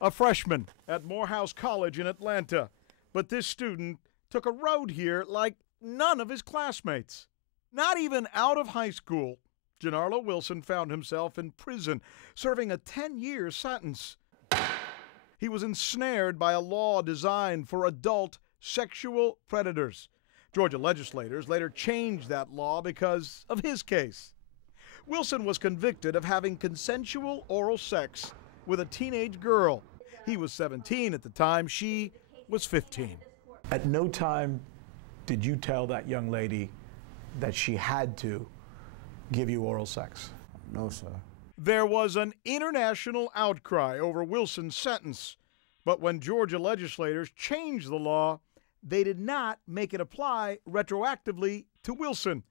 a freshman at Morehouse College in Atlanta. But this student took a road here like none of his classmates. Not even out of high school, Genarlow Wilson found himself in prison, serving a 10-year sentence. He was ensnared by a law designed for adult sexual predators. Georgia legislators later changed that law because of his case. Wilson was convicted of having consensual oral sex with a teenage girl. He was 17 at the time. She was 15. At no time did you tell that young lady that she had to give you oral sex? No, sir. There was an international outcry over Wilson's sentence. But when Georgia legislators changed the law, they did not make it apply retroactively to Wilson.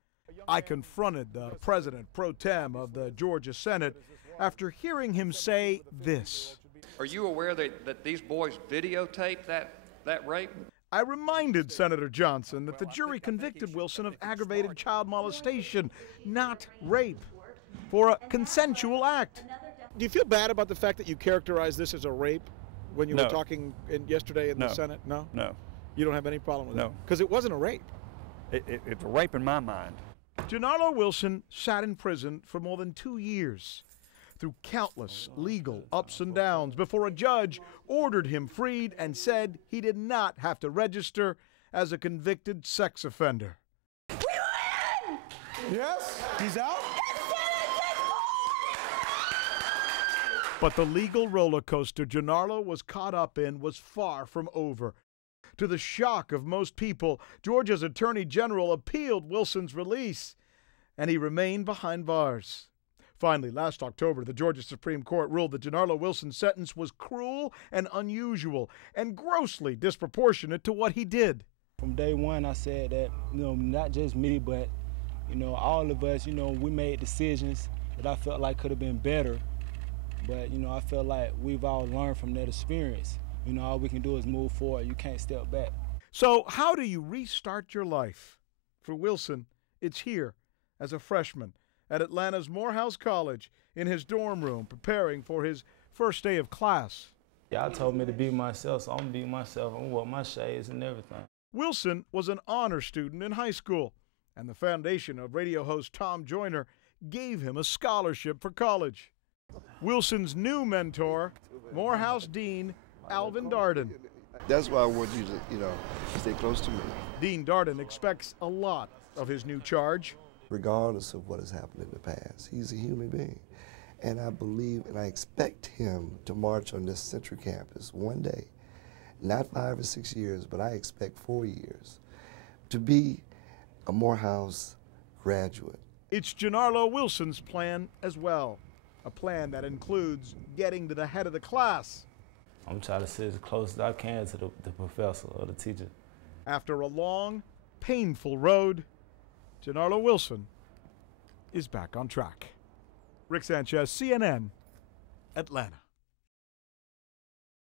I confronted the president pro tem of the Georgia Senate after hearing him say this. Are you aware that these boys videotaped that rape? I reminded Senator Johnson that the jury convicted Wilson of aggravated child molestation, not rape, for a consensual act. Do you feel bad about the fact that you characterized this as a rape when you were talking yesterday in the Senate? No? No. You don't have any problem with No. it? Because it wasn't a rape. It's a rape in my mind. Genarlow Wilson sat in prison for more than 2 years through countless legal ups and downs before a judge ordered him freed and said he did not have to register as a convicted sex offender. We win! Yes? He's out? But the legal roller coaster Genarlow was caught up in was far from over. To the shock of most people, Georgia's Attorney General appealed Wilson's release, and he remained behind bars. Finally, last October, the Georgia Supreme Court ruled that Genarlow Wilson's sentence was cruel and unusual and grossly disproportionate to what he did. From day one, I said that, not just me, but, all of us, we made decisions that I felt like could have been better. But, I feel like we've all learned from that experience. All we can do is move forward. You can't step back. So how do you restart your life? For Wilson, it's here as a freshman at Atlanta's Morehouse College in his dorm room preparing for his first day of class. Y'all told me to be myself, so I'm going to be myself. I'm going to wear my shades and everything. Wilson was an honor student in high school, and the foundation of radio host Tom Joyner gave him a scholarship for college. Wilson's new mentor, Morehouse Dean Alvin Darden. That's why I want you to, stay close to me. Dean Darden expects a lot of his new charge. Regardless of what has happened in the past, he's a human being. And I believe and I expect him to march on this Central campus one day, not 5 or 6 years, but I expect 4 years, to be a Morehouse graduate. It's Genarlow Wilson's plan as well, a plan that includes getting to the head of the class. I'm trying to sit as close as I can to the professor or the teacher. After a long, painful road, Genarlow Wilson is back on track. Rick Sanchez, CNN, Atlanta.